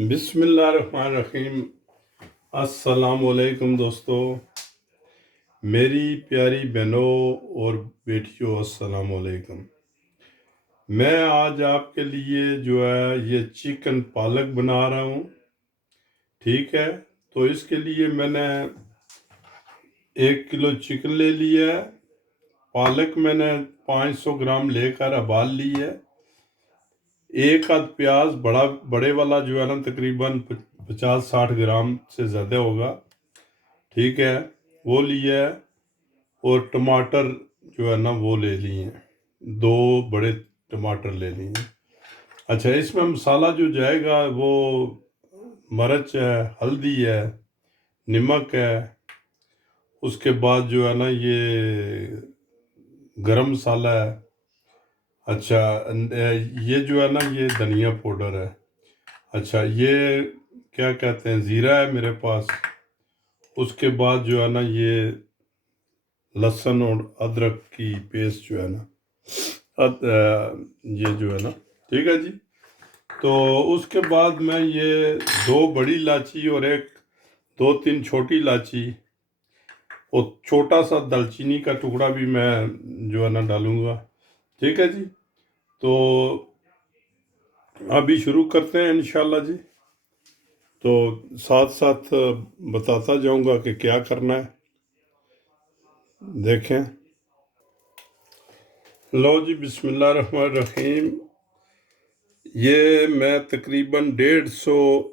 बिस्मिल्लाहिर्रहमानिर्रहीम। अस्सलाम वालेकुम दोस्तों, मेरी प्यारी बहनों और बेटियों, अस्सलाम वालेकुम। मैं आज आपके लिए जो है ये चिकन पालक बना रहा हूँ। ठीक है, तो इसके लिए मैंने 1 किलो चिकन ले लिया है। पालक मैंने 500 ग्राम लेकर उबाल ली है। एक आध प्याज बड़े वाला जो है ना, तकरीबन 50-60 ग्राम से ज़्यादा होगा। ठीक है, वो लिया है। और टमाटर जो है ना वो ले लिए हैं, 2 बड़े टमाटर ले लिए हैं। अच्छा, इसमें मसाला जो जाएगा वो मिर्च है, हल्दी है, नमक है। उसके बाद जो है ना ये गरम मसाला है। अच्छा, ये जो है ना ये धनिया पाउडर है। अच्छा, ये क्या कहते हैं, ज़ीरा है मेरे पास। उसके बाद जो है ना ये लहसुन और अदरक की पेस्ट जो है ना, ये जो है ना, ठीक है जी। तो उसके बाद मैं ये 2 बड़ी इलायची और 2-3 छोटी इलायची और छोटा सा दालचीनी का टुकड़ा भी मैं जो है ना डालूंगा। ठीक है जी। तो अभी शुरू करते हैं इंशाल्लाह जी। तो साथ साथ बताता जाऊंगा कि क्या करना है। देखें, लो जी, बिस्मिल्लाहिर्रहमानिर्रहीम। ये मैं तकरीबन 150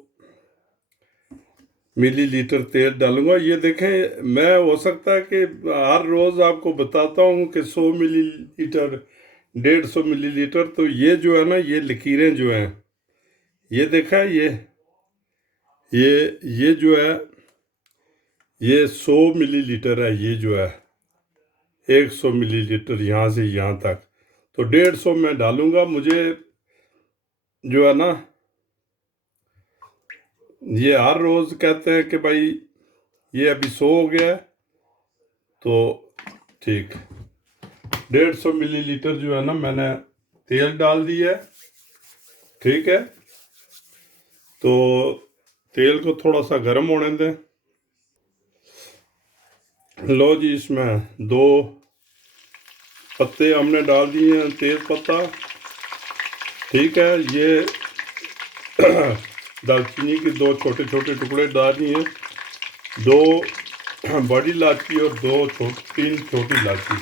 मिलीलीटर तेल डालूंगा। ये देखें, मैं हो सकता है कि हर रोज़ आपको बताता हूँ कि 100 मिलीलीटर, 150 मिलीलीटर। तो ये जो है ना, ये लकीरें जो हैं, ये देखा है, ये जो है ये 100 मिलीलीटर है। ये जो है 100 मिलीलीटर यहाँ से यहाँ तक। तो 150 मैं डालूंगा। मुझे जो है ना ये हर रोज़ कहते हैं कि भाई ये अभी 100 हो गया है, तो ठीक 150 मिलीलीटर जो है ना मैंने तेल डाल दिया है। ठीक है, तो तेल को थोड़ा सा गर्म होने दें। लो जी, इसमें 2 पत्ते हमने डाल दिए हैं, तेज पत्ता। ठीक है, ये दालचीनी के 2 छोटे छोटे टुकड़े डाल दिए, 2 बड़ी इलायची और 3 छोटी इलायची।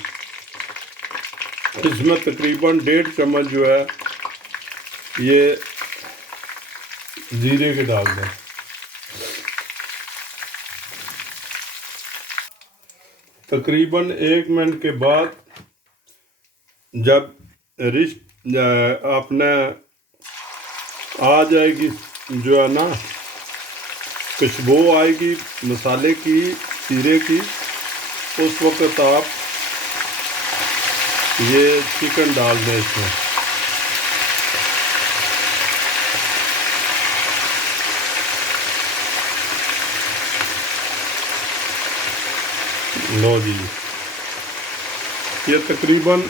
इसमें तकरीबन 1.5 चम्मच जो है ये जीरे के डाल दें। तकरीबन 1 मिनट के बाद जब रिश्त आपने आ जाएगी, जो है ना खुशबू आएगी मसाले की, जीरे की, उस वक्त आप ये चिकन डाल दें इसमें। लो जी, ये तकरीबन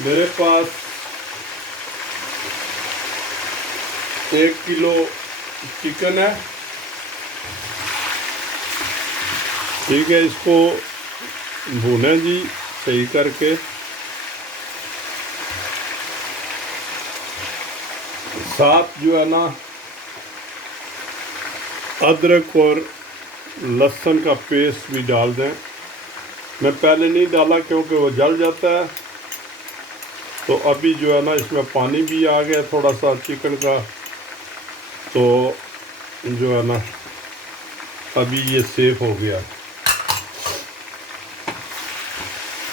मेरे पास 1 किलो चिकन है। ठीक है, इसको भूनें जी सही करके। साथ जो है ना अदरक और लहसुन का पेस्ट भी डाल दें। मैं पहले नहीं डाला क्योंकि वो जल जाता है। तो अभी जो है ना इसमें पानी भी आ गया थोड़ा सा चिकन का, तो जो है ना अभी ये सेफ हो गया।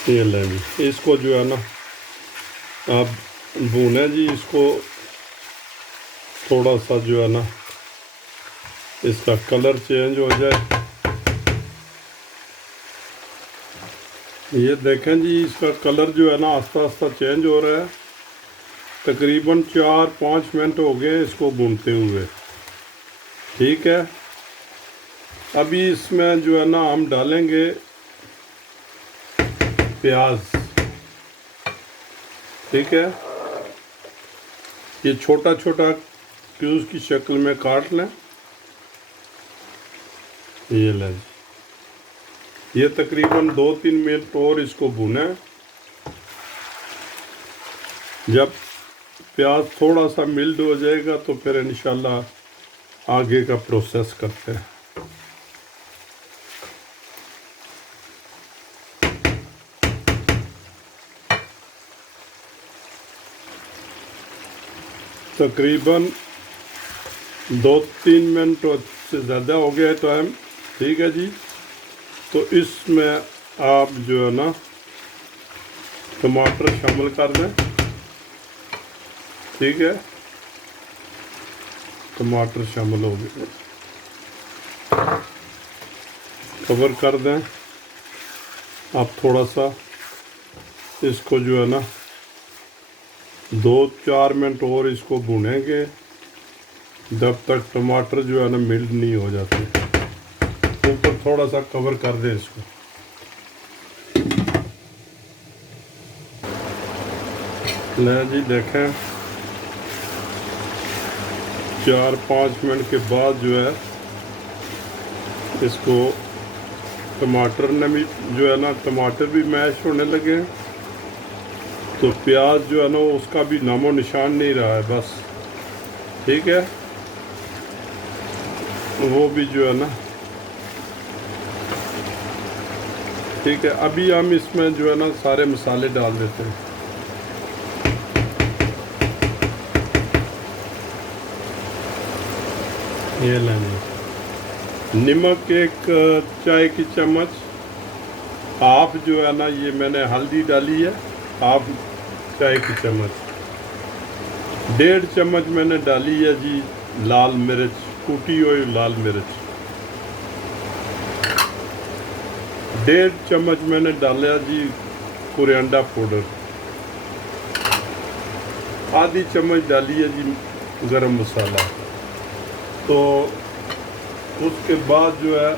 ये लें जी, इसको जो है ना आप भूनें जी, इसको थोड़ा सा जो है ना इसका कलर चेंज हो जाए। ये देखें जी, इसका कलर जो है ना आस्ता आस्ता चेंज हो रहा है। तकरीबन 4-5 मिनट हो गए इसको भूनते हुए। ठीक है, अभी इसमें जो है ना हम डालेंगे प्याज। ठीक है, ये छोटा छोटा क्यूब की शक्ल में काट लें। ये लें जी, ये तकरीबन 2-3 मिनट और इसको भुनें। जब प्याज थोड़ा सा मिल्ड हो जाएगा तो फिर इंशाल्लाह आगे का प्रोसेस करते हैं। तकरीबन 2-3 मिनट से ज़्यादा हो गया है टाइम। ठीक है जी, तो इसमें आप जो है ना टमाटर शामिल कर दें। ठीक है, टमाटर शामिल हो गए, कवर कर दें। आप थोड़ा सा इसको जो है ना 2-4 मिनट और इसको भुनेंगे जब तक टमाटर जो है ना मिल्ड नहीं हो जाते। ऊपर थोड़ा सा कवर कर दें इसको। ले जी, देखें 4-5 मिनट के बाद जो है इसको टमाटर ने भी जो है ना टमाटर भी मैश होने लगे हैं, तो प्याज जो है ना उसका भी नामो निशान नहीं रहा है बस। ठीक है, वो भी जो है ना ठीक है। अभी हम इसमें जो है ना सारे मसाले डाल देते हैं। ये लेंगे नमक 1 चाय की चम्मच, हाफ जो है ना ये मैंने हल्दी डाली है, हाफ चाय की चम्मच। 1.5 चम्मच मैंने डाली है जी लाल मिर्च, कूटी हुई लाल मिर्च। 1.5 चम्मच मैंने डाला जी कोरिएंडर पाउडर। आधी चम्मच डाली है जी गरम मसाला। तो उसके बाद जो है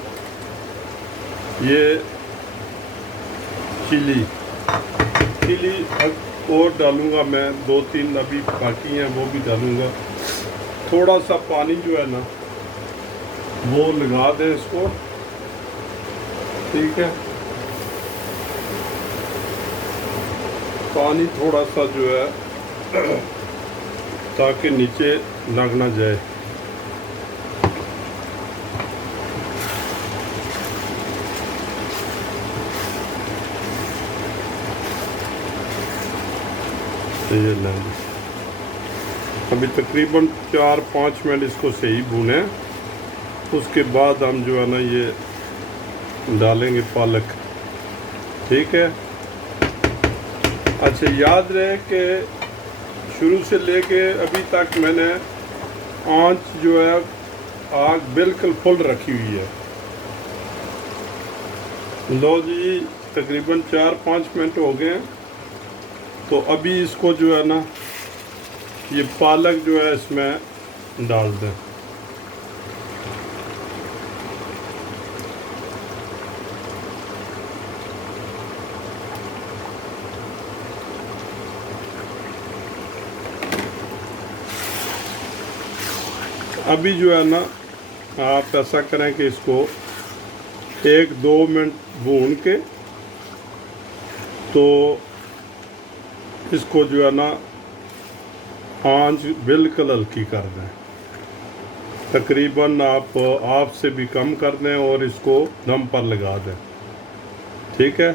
ये चिली और डालूँगा मैं, 2-3 अभी बाकी हैं वो भी डालूँगा। थोड़ा सा पानी जो है ना वो लगा दें इसको। ठीक है, पानी थोड़ा सा जो है ताकि नीचे लग ना जाए। ये लेंगे अभी तकरीबन 4-5 मिनट इसको सही भूनें। उसके बाद हम जो है ना ये डालेंगे पालक। ठीक है, अच्छा याद रहे कि शुरू से लेके अभी तक मैंने आंच जो है आग बिल्कुल फुल रखी हुई है। लो जी, तकरीबन 4-5 मिनट हो गए हैं, तो अभी इसको जो है ना ये पालक जो है इसमें डाल दें। अभी जो है ना आप ऐसा करें कि इसको 1-2 मिनट भून के तो इसको जो है ना आंच बिल्कुल हल्की कर दें। तकरीबन आप हाफ से भी कम कर दें और इसको दम पर लगा दें। ठीक है,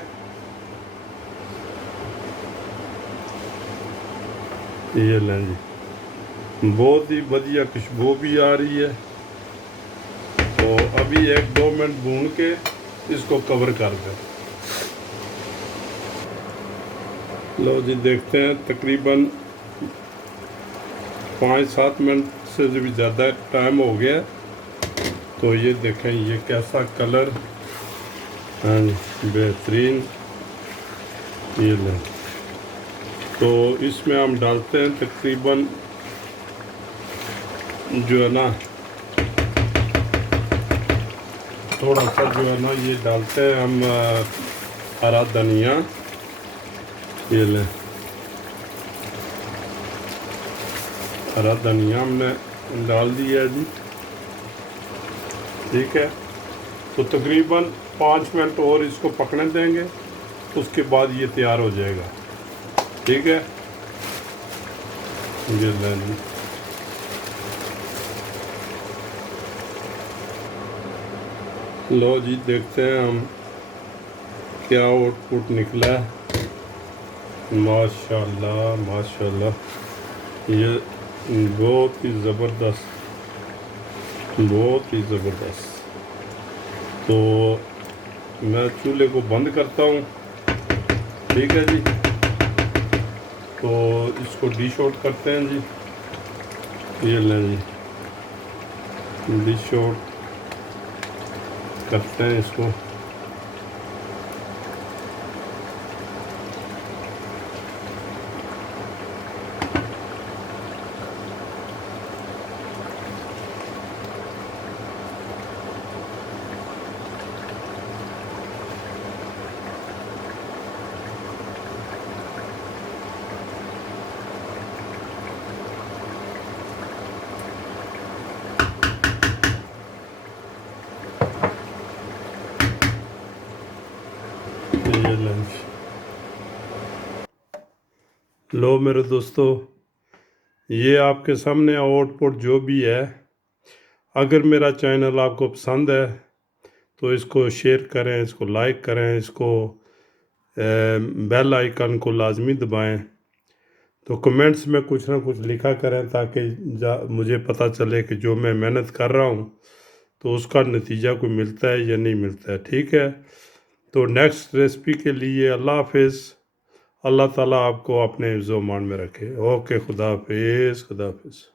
ये लें जी, बहुत ही बढ़िया खुशबू भी आ रही है। तो अभी 1-2 मिनट भून के इसको कवर कर दें। लो जी, देखते हैं तकरीबन 5-7 मिनट से भी ज़्यादा टाइम हो गया। तो ये देखें ये कैसा कलर बेहतरीन। ये लें, तो इसमें हम डालते हैं तकरीबन जो है ना थोड़ा सा जो है ना ये डालते हैं हम हरा धनिया। ये लें, हरा धनिया हमने डाल दिया है जी। ठीक है, तो तकरीबन 5 मिनट और इसको पकने देंगे, उसके बाद ये तैयार हो जाएगा। ठीक है, ये लें जी। लो जी, देखते हैं हम क्या आउटपुट निकला है। माशाल्लाह माशाल्लाह, ये बहुत ही ज़बरदस्त, बहुत ही ज़बरदस्त। तो मैं चूल्हे को बंद करता हूँ। ठीक है जी, तो इसको डिश आउट करते हैं जी। ये लें जी, डिश आउट करते हैं इसको। ये लंच लो मेरे दोस्तों, ये आपके सामने आउटपुट जो भी है। अगर मेरा चैनल आपको पसंद है तो इसको शेयर करें, इसको लाइक करें, इसको बेल आइकन को लाजमी दबाएं। तो कमेंट्स में कुछ ना कुछ लिखा करें ताकि मुझे पता चले कि जो मैं मेहनत कर रहा हूँ तो उसका नतीजा कोई मिलता है या नहीं मिलता है। ठीक है, तो नेक्स्ट रेसिपी के लिए अल्लाह हाफिज़। अल्लाह ताला आपको अपने हिफ्ज़-ओ-मान में रखे। ओके, खुदा हाफिज़, खुदा हाफिज़।